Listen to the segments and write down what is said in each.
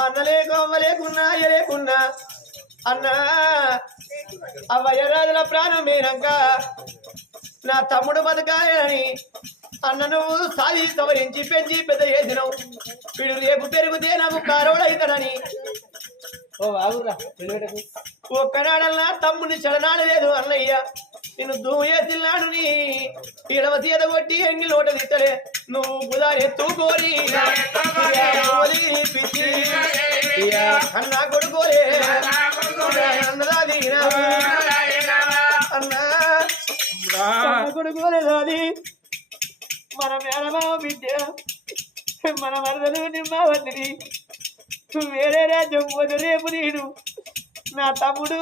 అన్నలేకు అవ్వలేకున్నా అయ్యలేకున్నా అన్నా ప్రాణం మీరంక నా తమ్ముడు బతకాలని అన్న నువ్వు సాది సవరించి పెంచి పెద్ద చేసినావు వీడు రేపు పెరుగుతే నాకు కారోడైతాడని ఒక్కనాడల్లా తమ్ముని చెడనాడు లేదు అన్నయ్య. నిన్ను చేసినాడు నీ. ఇడవ సీత కొట్టి ఎంగి లోట తిట్టలే నువ్వు గుదారి ఎత్తుకోరి పిచ్చి. ఇక కన్నా కొడుకోలే. అన్నదాది అన్నా. కన్న కొడుకోలే అది మన మేనమావ బిడ్డ. మన మరదలు నిమ్మవల్లిని వేరే రాజ్యం పోతే రేపు నేను. నా తమ్ముడు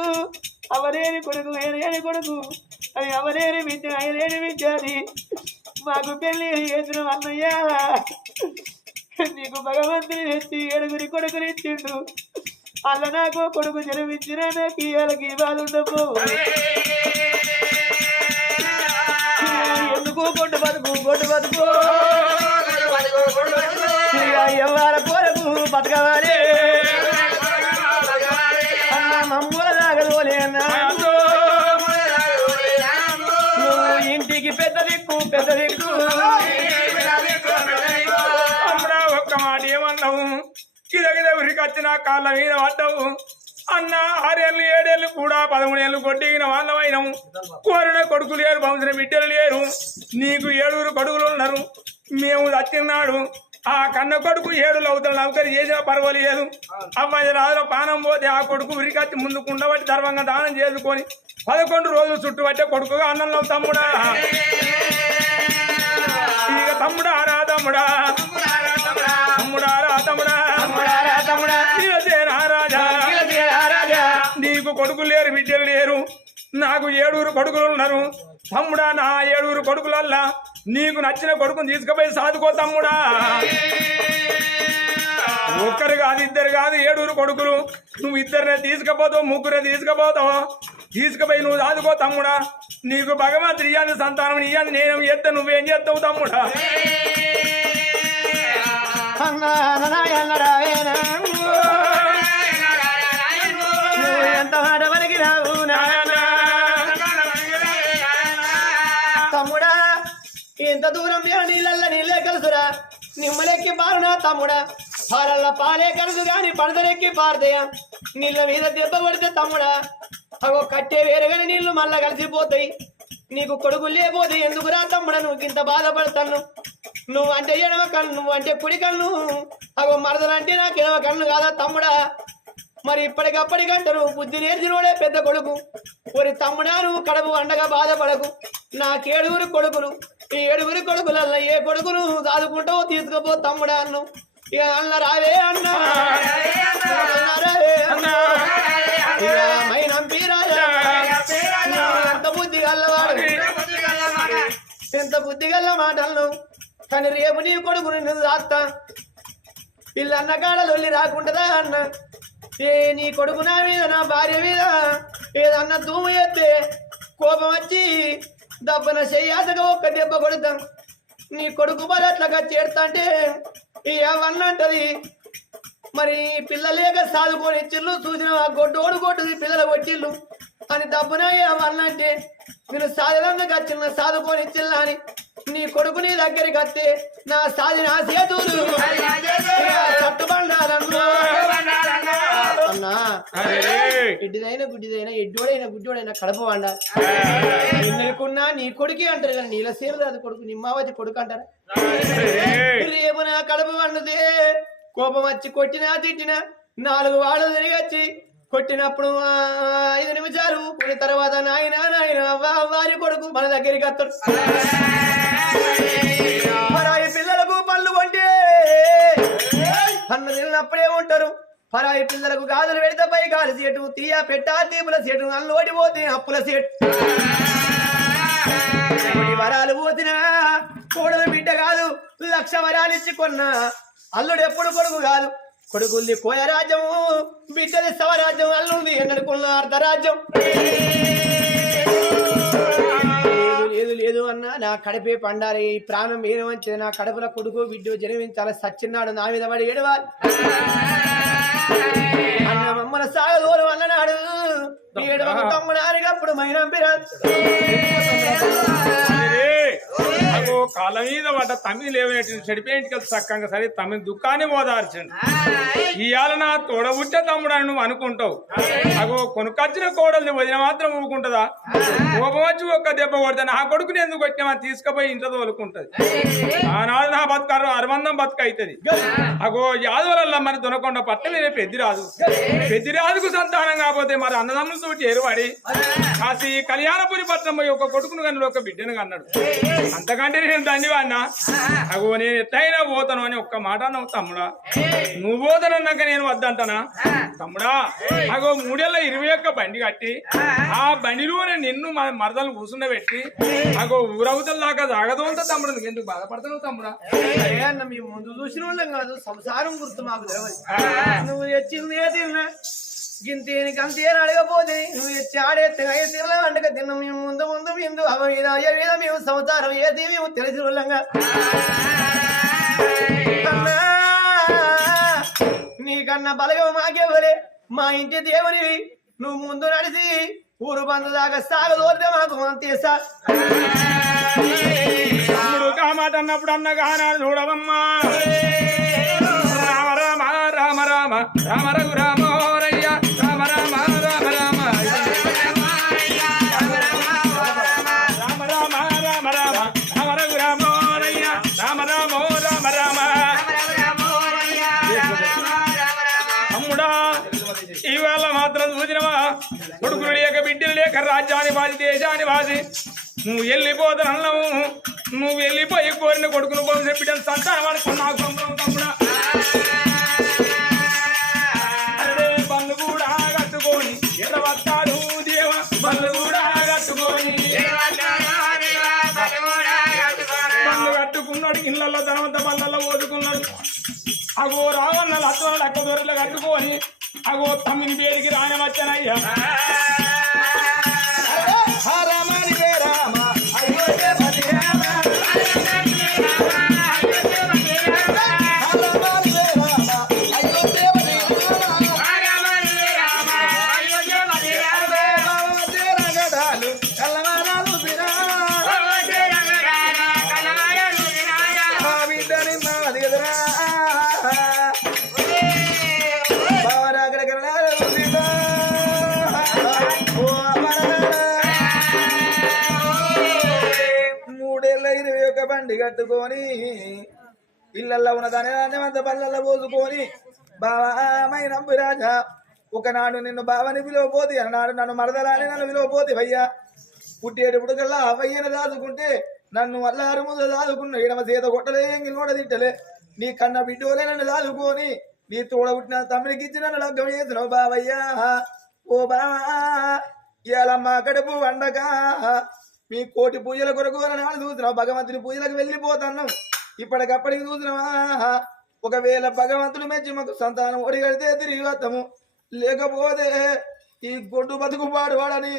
అవలేని కొడుకు వేరేని కొడుకు. అది అవలేని బిడ్డ అయలేని బిడ్డ అది మాకు పెళ్ళి చేసిన అన్నయ్య. నీకు భగవంతుని ఎత్తి ఏడుగురి కొడుకుని ఇచ్చిండు. అల్ల నాకు కొడుకు జన్మించిన నాకు ఇవాళకి బాధ ఉండవు ఎందుకు? కొట్టు బతుకు కొట్టు బతుకు. ఎవర కొరకు బతకవాలి. మమ్మూల నువ్వు ఇంటికి పెద్ద దిక్కు పెద్ద దిక్కు. అమ్మరా ఒక్క మాట ఏమన్నావు? కిదగిద ఉరికి వచ్చిన కాళ్ళ మీద పడ్డావు. అన్న ఆరేళ్ళు ఏడేళ్ళు కూడా పదమూడేళ్ళు కొట్టిన వాళ్ళమైనము. కోరిన కొడుకు లేరు వంశన బిడ్డలు లేరు. నీకు ఏడుగురు కొడుకులు ఉన్నారు. మేము చచ్చినాడు. ఆ కన్న కొడుకు ఏడు లవుతాడు నౌకరి చేసినా పర్వాలేదు. అబ్బాయి రాజుల పానం పోతే ఆ కొడుకు ఉరికచ్చి ముందు కుండబట్టి ధర్మంగా దానం చేసుకొని పదకొండు రోజులు చుట్టుపట్టే కొడుకుగా అన్నంలో తమ్ముడా ఇక తమ్ముడా రా తమ్ముడా. తమ్ముడా రా తమ్ముడా. తమ్ముడా రాజా? నీకు కొడుకులు లేరు బిడ్డలు లేరు. నాకు ఏడుగురు కొడుకులు ఉన్నారు తమ్ముడా నా ఏడుగురు కొడుకులల్లా నీకు నచ్చిన కొడుకుని తీసుకుపోయి సాదుకో తమ్ముడా ఒక్కరు కాదు ఇద్దరు కాదు ఏడుగురు కొడుకులు నువ్వు ఇద్దరినే తీసుకుపోతావు ముగ్గురే తీసుకుపోతావు తీసుకుపోయి నువ్వు సాదుకో తమ్ముడా నీకు భగవంతుడు ఇయ్యాలి సంతానం ఇయ్యాలి నేను ఎత్త నువ్వేం చేస్తావు తమ్ముడా నువ్వు ఎంత మాట వరకు రావు ఇంత దూరం మేము నీళ్ళల్ల నీళ్ళే కలుసురా. నిమ్మలెక్కి పారునా తమ్ముడా. పాలల్ల పాలే కలుసు గాని పడదలెక్కి పారదయా నీళ్ళ మీద దెబ్బ పడితే తమ్ముడా. అగో కట్టే వేరుగానే నీళ్ళు మళ్ళా కలిసిపోతాయి. నీకు కొడుకు లేకపోతే ఎందుకురా తమ్ముడా? నువ్వు ఇంత బాధపడతాను. నువ్వు అంటే ఎడమ కన్ను నువ్వు అంటే కుడి కన్ను. అగో మరదలంటే నాకు ఎడవ కన్ను కాదా తమ్ముడా? మరి ఇప్పటికప్పటికంటారు బుద్ధి నేర్చినోడే పెద్ద కొడుకు. ఒరి తమ్ముడా నువ్వు కడుపు అండగా బాధపడకు. నాకేడుగురు కొడుకులు. ఈ ఏడుగురి కొడుకులల్ల ఏ కొడుకును దాదుకుంటావు తీసుకుపో తమ్ముడా అన్ను. ఇక అన్న రావే అన్న. రావే అన్న ఎంత బుద్ధి గల్లవాడు ఎంత బుద్ధి గల్ల మాటలను కానీ రేపు నీ కొడుకు నిన్ను దాస్తా. వీళ్ళన్న కాడలొల్లి రాకుంటదా అన్న. ఏ నీ కొడుకు నా మీద నా భార్య మీద ఏదన్నా ధూము ఎత్తే కోపం వచ్చి దబ్బన చెయ్యాతగా ఒక్క దెబ్బ కొడతాం. నీ కొడుకు బలట్లగా అట్లాగా అంటే ఈ అవన్నంటది మరి పిల్లలేక సాదుకొని ఇచ్చిళ్ళు చూసిన గొడ్డోడు కొట్టుది పిల్లల కొట్టిళ్ళు. అని దబ్బున ఏమన్నంటే నేను సాధనంగా వచ్చిన సాదుకొని ఇచ్చిల్లా అని నీ కొడుకు నీ దగ్గరికి వస్తే నా సాది నా చట్టుబండాలన్నా అన్నా ఎడ్డిదైనా గుడ్డిదైనా ఎడ్డోడైనా గుడ్డోడైనా కడప వండ. ఎన్నుకున్నా నీ కొడుకి అంటారు కానీ నీల సేవరాదు కొడుకు నిమ్మావతి కొడుకు అంటారా. రేపు నా కడప వండుదే. కోపం వచ్చి కొట్టినా తిట్టినా నాలుగు వాడలు తిరిగొచ్చి కొట్టినప్పుడు ఆ, ఐదు నిమిషాలు కొన్ని తర్వాత నాయన నాయన వారి కొడుకు మన దగ్గరికి వస్తాడు. అన్న తిన్నప్పుడే ఉంటారు. పరాయి పిల్లలకు గాజులు పెడితే పై గాలి సేటు తీయ పెట్టా తీపుల సేటు నల్లు ఓడిపోతే అప్పుల సేటు. వరాలు పోతినా కోడలు బిడ్డ కాదు లక్ష వరాలు ఇచ్చి కొన్నా అల్లుడు ఎప్పుడు కొడుకు కాదు. కొడుకుల్ది కోయ రాజ్యము బిడ్డది సవరాజ్యం అల్లుంది ఎన్నడుకున్న అర్ధరాజ్యం. లేదు అన్న నా కడుపే పండారి ఈ ప్రాణం ఏమొచ్చింది నా కడుపుల కొడుకు బిడ్డ జన్మించాలి సచ్చిన్నాడు నా మీద పడి ఏడవాలి. అన్న మమ్మల సాగదోరు అన్ననాడు. ఏడవకు తమ్ముడు అప్పుడు మైనం అగో కాళ్ళ మీద పడ్డ తమిళ లేవనట్టు చెడిపోయింటికి చక్కగా సరే తమిళ దుఃఖాన్ని ఓదార్చండి. ఇవాళ నా తోడబుట్టే తమ్ముడు అని నువ్వు అనుకుంటావు. అగో కొనుకొచ్చిన కోడల్ని వదిన మాత్రం ఊరుకుంటుందా? కోపం వచ్చి ఒక్క దెబ్బ కొడితే నా కొడుకుని ఎందుకు కొట్టినా తీసుకుపోయి ఇంట్లో తోలుకుంటది. ఆనాడు నా బతుకారు అరవందం బతుక అవుతుంది అగో యాదవలల్లా మరి దొనకొండ పట్ల మీరే పెద్దిరాజు. పెద్దిరాజుకు సంతానం కాకపోతే మరి అన్నదమ్ములతో చేరువాడి కాసి కళ్యాణపురి పట్నం ఒక కొడుకును కన్నాడు ఒక బిడ్డను కన్నాడు. అంతకంటే నేను దండి వాడినా? అగో నేను ఎట్లయినా పోతాను అని ఒక్క మాట అన్నావు తమ్ముడా. నువ్వు పోతానన్నాక నేను వద్దంటానా? తమ్ముడా అగో మూడేళ్ళ ఇరవై ఒక్క బండి కట్టి ఆ బండిలోనే నిన్ను మా మరదలు కూర్చుండబెట్టి అగో ఊరవుతల దాకా జాగదోంత తమ్ముడు. నువ్వు ఎందుకు బాధపడతావు తమ్ముడా? అరే అన్న మీ ముందు చూసిన వాళ్ళం కాదు సంసారం గుర్తు మాకు తెలియదు నువ్వు తెచ్చింది గింతేని గంతేని అడగపోతే నువ్వు తెచ్చి ఆడేస్తే అయ్యే తిరల వంటక తిన్న. మేము ముందు ముందు విందు అవ మీద అయ్య మీద మేము సంసారం ఏది మేము తెలిసి వాళ్ళంగా. నీకన్నా బలగం మాకెవరే మా ఇంటి దేవునివి నువ్వు ముందు నడిచి ఊరు బంధు దాకా సాగదోరితే మాకు అంతే సార్ కామాట అన్నప్పుడు అన్న నాడు చూడవమ్మా. రామ రామ రామ రామ రామ రఘు రామ. కొడుకులు లేక బిడ్డలు లేక రాజ్యాన్ని వాది దేశాన్ని వాది నువ్వు వెళ్ళిపోతానన్నావు నువ్వు వెళ్ళిపోయి కోరిన కొడుకును కోసం బిడ్డను సంతానం అనుకున్నావు సంబరం తమ్ముడా అరే బండ్లు కూడా కట్టుకొని ఎర్రవత్తాడు దేవ. బండ్లు కూడా కట్టుకొని బండ్లు కట్టుకున్నాడు ఇళ్ళల్లో ధనవంత బండ్లలో ఓదుకున్నాడు. అగో రావన్న లత్వన లక్క దొరలు కట్టుకొని అగో తమ్మిని పేరుకి రానవచ్చనయ్యా హరమని రామ. అయోధ్య పెట్టుకొని ఇళ్ళల్లో ఉన్న దాని అంత పళ్ళల్లో పోసుకొని బావామైన రాజా ఒకనాడు నిన్ను బావని పిలువపోతే అన్నాడు నన్ను మరదలాని నన్ను పిలువపోతే భయ్యా. పుట్టేటప్పుడు కల్లా అవయ్యను దాదుకుంటే నన్ను అల్లారు ముందు దాదుకున్న ఎడమ చేత కొట్టలే ఎంగిల్ తిట్టలే. నీ కన్న బిడ్డోలే నన్ను దాదుకొని నీ తోడ పుట్టిన తమ్ముడికి ఇచ్చి నన్ను లగ్గం చేసినావు బావయ్యా. ఓ బావా ఇవాళ మా కడుపు వండక. మీ కోటి పూజల కొరకు నాడు చూసినావు. భగవంతుని పూజలకు వెళ్ళిపోతున్నాం. ఇప్పటికప్పటికి చూసినావా? ఒకవేళ భగవంతుడు మెచ్చి మాకు సంతానం ఒడిగడితే తిరిగి వస్తాము లేకపోతే ఈ గొడ్డు బతుకు పాడువాడని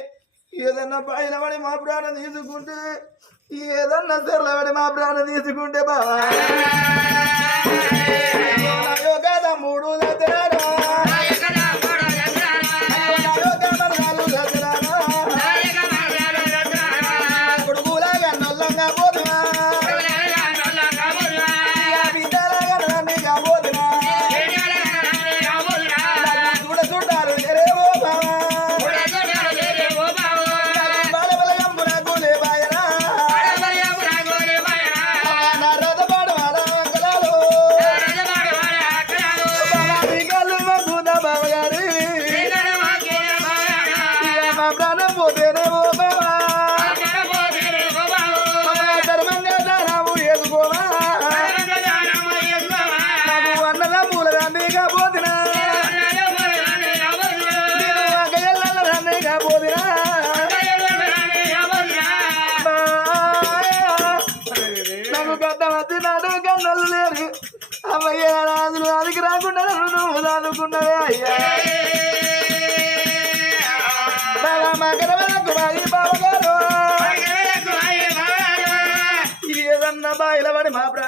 ఏదన్నా పైన పడి మా ప్రాణం తీసుకుంటే ఏదన్నా తెల్లబడి మా ప్రాణం తీసుకుంటే కదా మూడు దగ్గర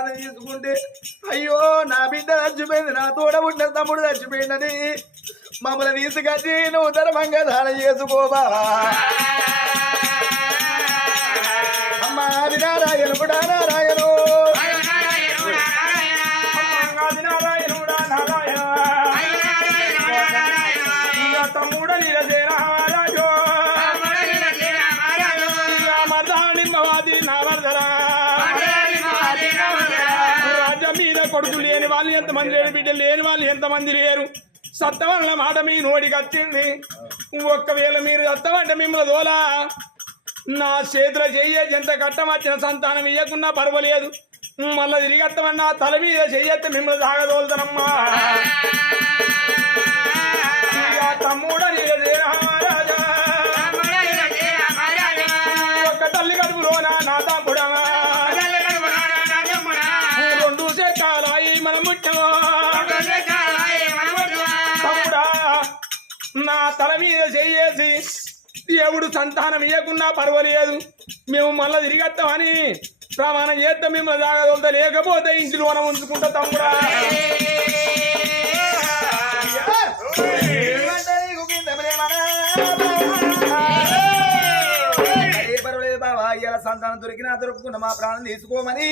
పడి ప్రాణం తీసుకుంటే అయ్యో నా బిడ్డ చచ్చిపోయింది నా తోడ ఉండే తమ్ముడు చచ్చిపోయిందని మమ్మల్ని తీసుకొచ్చి నువ్వు ధర్మంగా దానం చేసుకోవా బావా అమ్మా అది నారాయణ కూడా నారాయణ ఎంతమంది లేరు బిడ్డ లేని వాళ్ళు ఎంతమంది లేరు? సత్తవల్ల మాట మీ నోటికి వచ్చింది ఒక్కవేళ మీరు సత్తమంటే మిమ్మల్ని దోలా నా చేతిలో చెయ్యే ఎంత కట్టం వచ్చిన సంతానం ఇవ్వకుండా పర్వాలేదు. మళ్ళా తిరిగట్టమన్నా తల మీద చెయ్యెత్తే మిమ్మల్ని సాగదోలుతానమ్మా సంతానం ఇవ్వకున్నా పర్వాలేదు. మేము మళ్ళీ తిరిగత్తామని ప్రమాణం చేస్తాం మిమ్మల్ని జాగ్రత్త లేకపోతే ఇంటిలోన ఉంచుకుంటా తమ్ముడా. ఏ సంతానం దొరికినా దొరుకుకున్న మా ప్రాణం తీసుకోమని.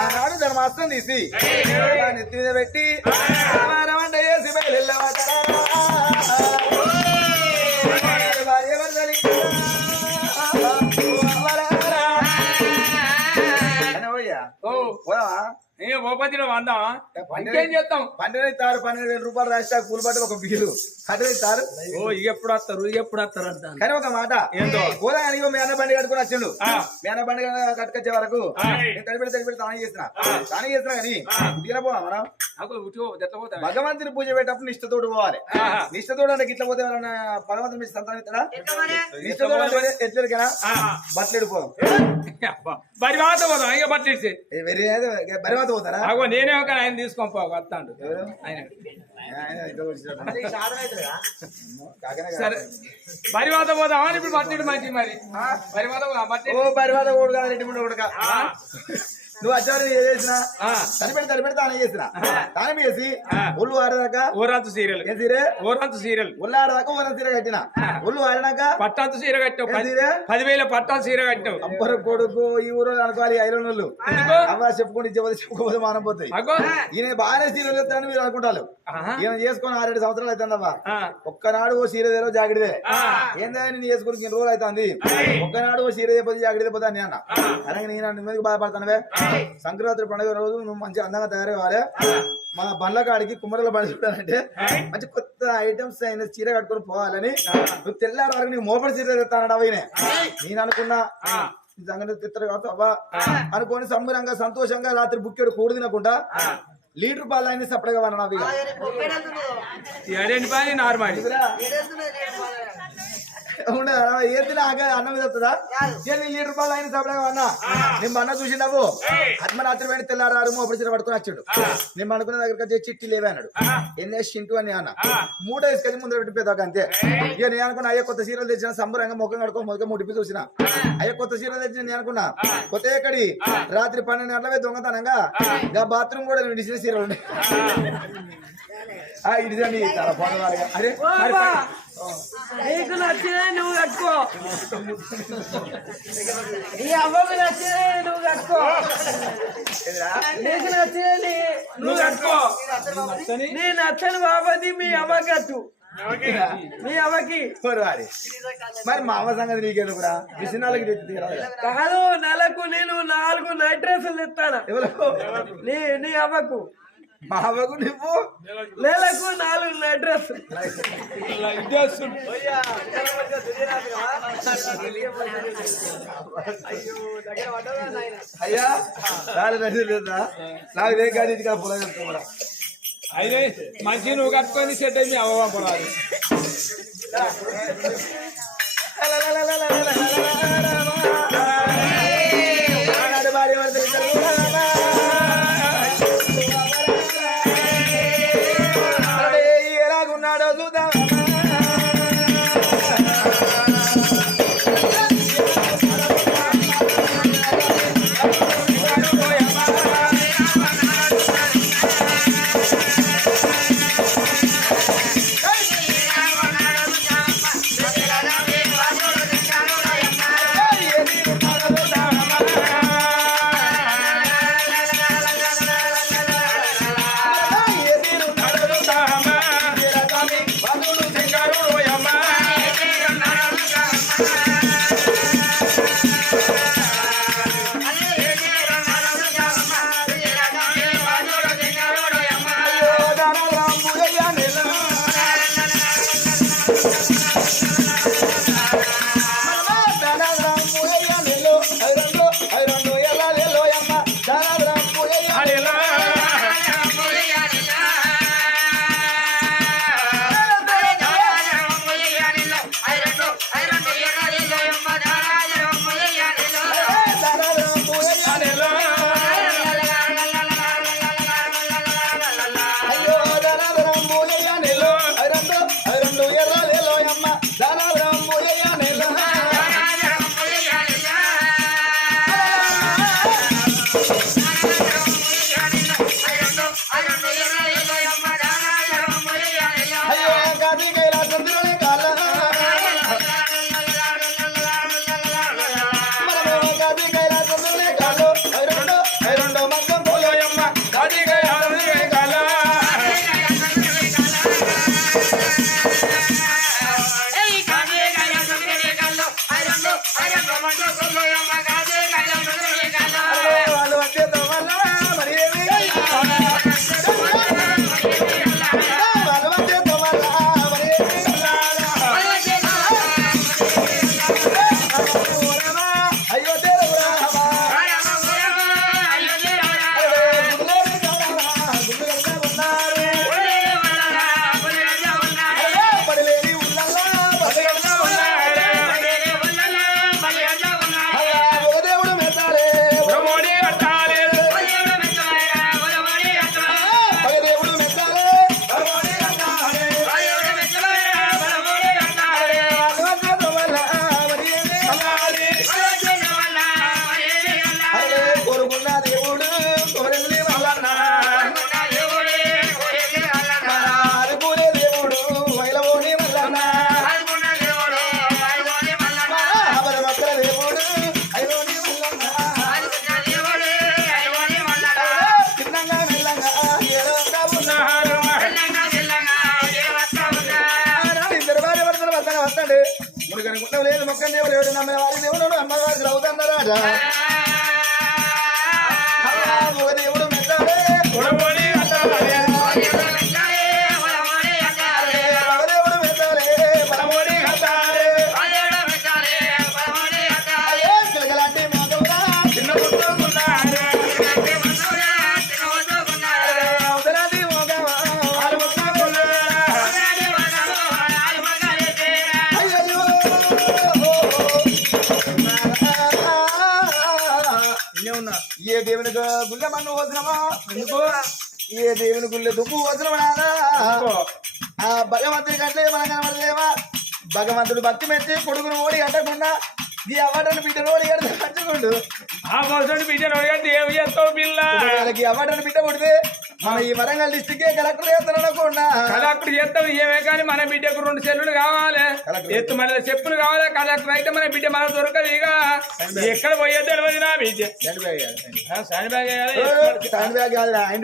ఆనాడు ధర్మాస్త్రం తీసి నెత్తి మీద పెట్టి వందామా ఇంకేం చేస్తాం పన్నెండు ఇస్తారు పన్నెండు వేల రూపాయలు రాష్ట్ర కూలి పట్టు ఒక బిల్లు కట్టలు ఇస్తారు ఓ ఎప్పుడు వస్తారు? ఎప్పుడు వస్తారు అంటాను కానీ ఒక మాట? పోదా మీ అన్న బండి కట్టుకుని వచ్చిండు. ఆ. మీ అన్న బండి కట్టుకొచ్చే వరకు. నేను తడిపెడి తానం చేసిన. తానం చేసిన కానీ ఇంటికి పోదా మనం. భగవంతుని పూజ పెట్టేటప్పుడు నిష్ఠతోడు పోవాలి. నిష్ఠతోడు అంటే ఇట్లా పోతే భగవంతుని సంతానం ఇస్తారా నిష్ఠతోడు అంటే ఎట్లడికనా బట్టలు ఎడిపోదాం మరి వాత పోదాం ఇక బరివాత పోతారా? అగో నేనే ఒక ఆయన తీసుకొని పో వస్తాడు? ఆయన. సరే కాదు. మరి వాత పోదాం అని ఇప్పుడు పట్టిడు మంచి మరి. మరి వాత పోదాం ఓ పట్టి బరివాత ఓడు కాదు. కొడుక నువ్వు వచ్చారు ఏం చేసిన? ఆ. తడిపెడి తడిపెడి తానం చేసిన. తానం చేసి. ఒళ్ళు ఆడదాకా ఓరంతు సీరియల్. ఏం తీరే ఓరంతు సీరియల్. ఒళ్ళు ఆడదాకా ఓన తీర కట్టిన. ఒళ్ళు ఆడినాక పట్టాంతు సీర కట్టావు. సీర? పదివేల పట్టాంతు సీర కట్టావు. అంబర కొడుకు ఈ ఊరు అనుకోవాలి ఐరన్ వాళ్ళు? అవ్వ చెప్పుకుంటే చెప్పదు చెప్పుకోకపోతే మానం పోతాయి. ఈయన బాగానే సీరియల్ చెప్తారని మీరు అనుకుంటారు. ఈయన చేసుకొని ఆరేడు సంవత్సరాలు అవుతుందమ్మా. ఒక్కనాడు ఓ సీర తెరో జాగిడిదే ఆ. ఏందా నేను చేసుకుని రోజులు అవుతుంది? ఒక్కనాడు ఓ సీర తెపోతే జాగిడిదే పోతే అని అన్న. అలాగే నేను బాధపడతానవే? సంక్రాంతి పండుగ రోజు నువ్వు మంచి అందంగా తయారు కావాలి. మా బండ్ల కాడికి కుమ్మరల బండి చూడాలంటే మంచి కొత్త ఐటమ్స్ అయిన చీర కట్టుకొని పోవాలని. నువ్వు తెల్లారి వరకు నీకు మోపడి చీర తెస్తానడా పోయినే? నేను అనుకున్నా. ఈ సంగతి తిత్తరు కాబట్టి అవ్వా. అనుకొని సంబరంగా సంతోషంగా రాత్రి బుక్కెడు కూడు తినకుండా లీటర్ పాలు అయిన సపడగా వన ఏడేంటి పని నార్మల్. ఉండదా ఏ తిన అన్నం మీద వస్తుందా? ఏ నీ లీటర్ పాలు అయిన సపడగా వన్నా నేను అన్న చూసినావు? అమ్మ రాత్రి పోయిన తెల్లారు మోపడి చీర పట్టుకొని వచ్చాడు. నేను అనుకున్న దగ్గరికి వచ్చి చిట్టి లేవే అన్నాడు. ఎన్నే చింటూ అని అన్న. మూడో వేసుకెళ్ళి ముందర పెట్టిపోయాక అంతే. ఇక నేను అనుకున్నా అయ్యే కొత్త చీరలు తెచ్చిన సంబరంగా ముఖం కడుకో మొదక ముడిపి చూసిన. అయ్యే కొత్త చీరలు తెచ్చిన నేను అనుకున్నా. కొత్త ఎక్కడి? రాత్రి పన్నెండు గంటలవే దొంగతనంగా ఇంకా బాత్రూమ్ కూడా ఇడిచిన చీరలు ఉన్నాయి ఇడిదని చాలా పోనవారుగా. అరే నీకు నచ్చితే నువ్వు కట్టుకో. నీ అవ్వకు నచ్చితే నువ్వు కట్టుకో. నీకు నచ్చితే నీ- నువ్వు కట్టుకో. నీ నచ్చని బాబది మీ అవ్వ కట్టు. మీ పోనవారి. మరి మా అమ్మ సంగతి నీకెందుకురా? తీరాలి కాదు నెలకు నేను నాలుగు నైట్ డ్రెస్సులు ఇస్తాను నీ నీ అవ్వకు. అవ్వకు నువ్వు నెలకు నాలుగు నైట్ డ్రెస్ అయ్యా రాలే రసీదు లేదా నాకు రే కానీ ఇది పొలం చెప్తా కూడా అయితే మంచి నువ్వు కట్టుకొని సెట్ అయ్యి అవ్వ పొలాలు లేదు మొక్కని దేవుడు ఎవడు నమ్మిన వారి దేవుడు అమ్మవారి అవుతున్నారాట గుళ్ళ మన్ను వదనమా? ఏ దేవుని గుళ్ళ దుమ్ము వదనమా ఆ భగవంతుడి కంటే మనం కనబడలేవా? భగవంతుడు భక్తి మెచ్చి కొడుకును ఓడి కట్టకుండా ఈ అవ్వటను బిడ్డను ఓడి కడితే మంచుకుండు ఆ మోసడి బిడ్డను అడిగితే ఏమి చేస్తావు పిల్ల? అవ్వటను బిడ్డ పుడితే మన ఈ వరంగల్ డిస్టిక్ కలెక్టర్ చేస్తాననుకున్నా కలెక్టర్ చేస్తాం ఏమే కానీ మన బిడ్డకు రెండు సెల్లులు కావాలి. ఎత్తు మన చెప్పులు కావాలి కలెక్టర్ అయితే మన బిడ్డ మన దొరకదు ఇక. ఎక్కడ పోయే తెలియదు నా బిడ్డ. Handbag bag. Handbag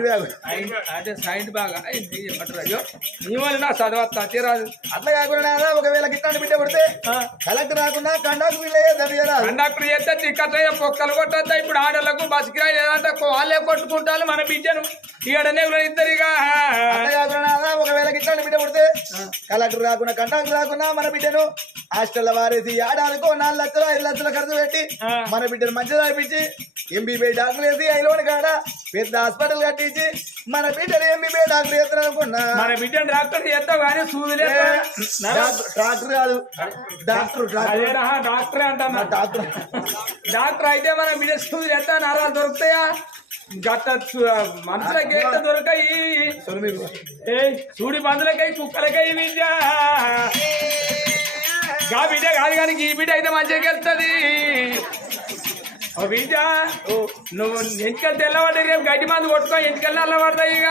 bag side- అంటే సైడ్ బ్యాగ్ ఇది చెప్పట్రా అయ్యో నీ వల్ల నా చదవత్తా తీరాదు అట్లా కాకుండా ఒకవేళ గిట్టాన్ని బిడ్డ పుడితే కలెక్టర్ రాకుండా కండక్టర్ దరియారాదు కండక్టర్ చేస్తే టిక్కెట్ పొక్కలు కొట్టద్దా? ఇప్పుడు ఆడలకు బస్ కిరాయి లేదంటే వాళ్ళే కొట్టుకుంటారు మన బిడ్డను. ఈడనే నాదా ఒకవేళ గిట్టాన్ని బిడ్డ పుడితే కలెక్టర్ రాకుండా కండక్టర్ రాకుండా మన బిడ్డను హాస్టల్ వారేసి ఏడాదికో నాలుగు లక్షలు ఐదు లక్షలు ఖర్చు పెట్టి. మన బిడ్డను మంచిగా ఇప్పించి ఎంబీబీ డాక్టర్ వేసి ఐలోని కాడ పెద్ద హాస్పిటల్ కట్టించి మన బిడ్డను ఎంబీబీ డాక్టర్ చేస్తారు అనుకున్నా మన బిడ్డను డాక్టర్ చేస్తావు కానీ సూదులే డాక్టర్ డాక్టర్ కాదు. Doctor doctor. అంటున్నా డాక్టర్ డాక్టర్. అయితే మన బిడ్డ సూదులు ఎత్తా నరాలు దొరుకుతాయా? గట్ట మనుషులకి అయితే దొరకాయి. చూడి మందులకై కుక్కలకై విద్య గా బిడ్డ కాదు కానీ ఈ బిడ్డ అయితే మంచిగా వెళ్తుంది ఓ బిడ్డ నువ్వు ఇంటికెళ్ళి తెల్లవాడి రేపు గడ్డి మందు కొట్టుకో ఇంటికెళ్ళి అల్ల పడతాయి ఇక.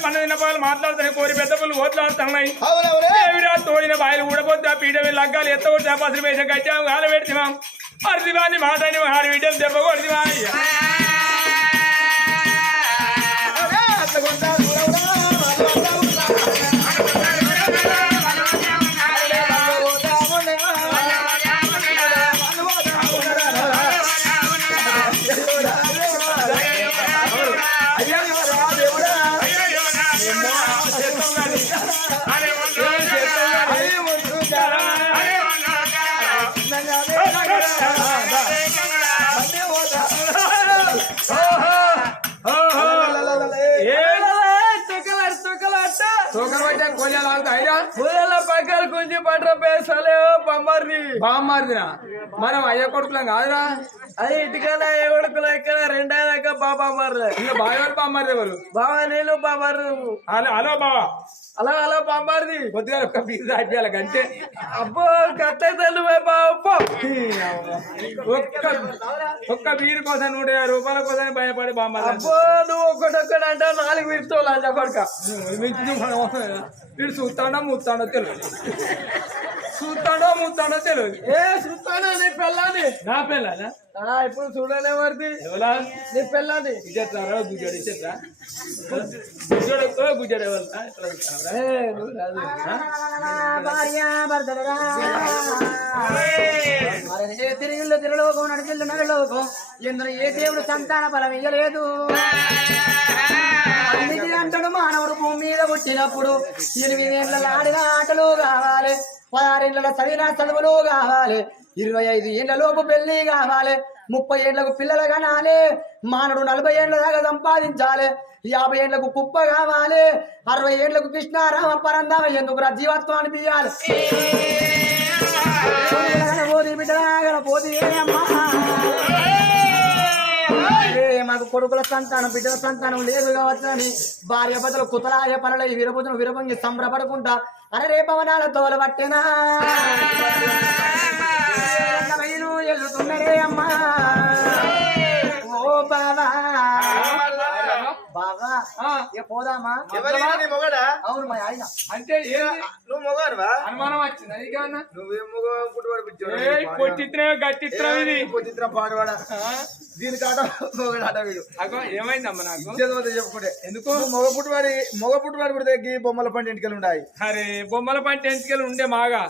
పిరికడ పడి మన నిన్న పాలు మాట్లాడుతున్నాయి కోరి పెద్ద పుల్లు ఓట్లాడుతున్నాయి. అవునవునే. దేవిరా తోడిన బాయిలు ఊడపోతే పీడ లగ్గాలు ఎత్తగొట్టి పసులు వేసే గచ్చాము గాల పెడితే అరిదివాన్ని మాట్లాడి ఆరు బిడ్డలు దెబ్బ కొడిదివా చేస్తాం కానీ బామ్మారిదినా? మనం అయ్య కొడుకులం కాదురా. అది ఇటుకల ఏ కొడుకులు ఇక్కడ రెండేదాకా బాబా మర్లే ఇంకా బాగా బామ్మారిది ఎవరు? బాబా నేను బాబారు హలో హలో బావా. అలా అలా బాబారిది కొద్దిగా ఒక్క బీరు దాటియాలి అంతే అబ్బో కత్త బాబు ఒక్క ఒక్క బీరు కోసం నూట యాభై రూపాయల కోసం భయపడి బామ్మారి అబ్బో నువ్వు ఒకటొక్కడు అంటే నాలుగు విడుతావు అంట కొడుక. వీడు చూస్తాడో మూస్తాడో తెలియదు. చూస్తాడో మూస్తాడో తెలియదు ఏ చూస్తానా నీ పెళ్ళాని నా ఆ, ఇప్పుడు చూడలే మరిది ఎవరా నీ పెళ్ళాని ఇచ్చేస్తారా? గుజ్జాడు ఇచ్చేట్రా గుజ్జాడు ఎక్కువ గుజ్జాడు. తిరిగిళ్ళు తిరలోకం నడిచిల్లు నరలోకం ఇందులో ఏ దేవుడు సంతాన బలం ఇయ్యలేదు? అందుకే అంటాడు మానవుడు భూమి మీద పుట్టినప్పుడు ఎనిమిదేళ్ళ ఆడిన ఆటలు కావాలి పదహారేళ్ళ చదివిన చదువులు కావాలి ఇరవై ఐదు ఏళ్ళ లోపు పెళ్ళి కావాలి ముప్పై ఏళ్ళకు పిల్లలు కనాలి మానవుడు నలభై ఏళ్ళ దాకా సంపాదించాలి యాభై ఏళ్ళకు కుప్ప కావాలి అరవై ఏళ్ళకు కృష్ణారామ పరందామ ఎందుకు జీవత్వం అనిపించాలి కొడుకుల సంతానం బిడ్డల సంతానం లేదు కావచ్చని భార్య బదులు కుతలాయ పనుల ఈ విరబుతును విరబంగి సంబరపడుకుంటా. అరే పవనాల తోల పట్టెనా. ఎల్లుతున్నరే అమ్మా. ఓ బాబా పోదామా? మొగడా? అవును మా ఆయన. అంటే నువ్వు మొగడువా? అనుమానం వచ్చింది. అది కానా నువ్వేం మొగ పుట్టుబడి పిచ్చాడు ఏ పొట్టిత్రం గట్టిత్రం ఇది. చిత్రం పాడువాడా? ఆ? దీనికి ఆట మొగడు ఆట వీడు. అగో ఏమైందమ్మా నాకు? చదవద్దు చెప్పుకుంటే. ఎందుకు? మొగ పుట్టువాడి మొగ పుట్టువాడి కూడా దగ్గర బొమ్మల పంట ఇంటికలు ఉన్నాయి అరే బొమ్మల పంట ఎంచుకెళ్ళి ఉండే మాగా.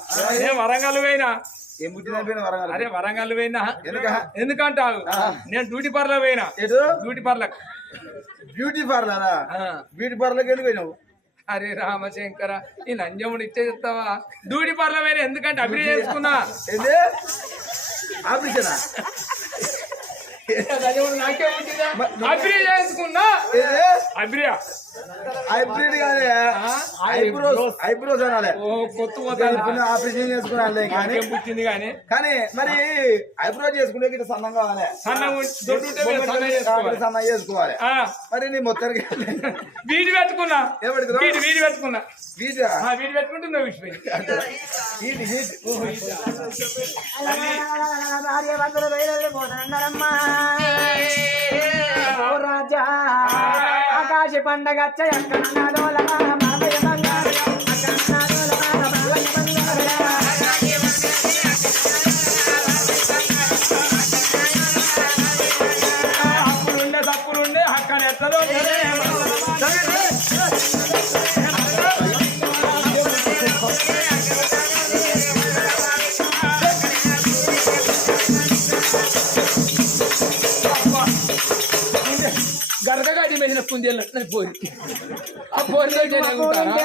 వరంగల్ పోయినా? అరే వరంగల్ పోయినా? ఎందుక? ఎందుకంటావు? నేను డ్యూటీ పార్లర్ పోయినా. డ్యూటీ పార్లర్ బ్యూటీ పార్లరా? బ్యూటీ పార్లర్కి ఎందుకు పోయినావు? అరే రామశంకర ఈ నంజముడు ఇచ్చే చెప్తావా? డ్యూటీ పార్లర్ పోయినా ఎందుకంటే అభివృద్ధి చేసుకున్నా? నంజముడు నాకే అభివృద్ధి చేసుకున్నా? అభిరియా హైబ్రిడ్ కాదే ఐబ్రోస్ ఐబ్రోస్ అనాలి. ఓ కొత్త ఆపరేషన్ చేసుకున్నాలే కానీ. పుట్టింది కానీ కానీ మరి ఐబ్రోస్ చేసుకుంటే ఇట్లా సన్నం కావాలి. సన్నం చేసుకోవాలి. మరి నీ మొత్తానికి వీడి పెట్టుకున్నా. ఏం పెట్టుకున్నావు? వీడి వీడి పెట్టుకున్నా. వీడి? పెట్టుకుంటున్నా విషయం హీట్ హీట్ పండగ ఎక్కడున్నాదోలమా మామయ్య మీద కుందేళ్ళు పోయి. ఆ పోరితో చేయకుంటారా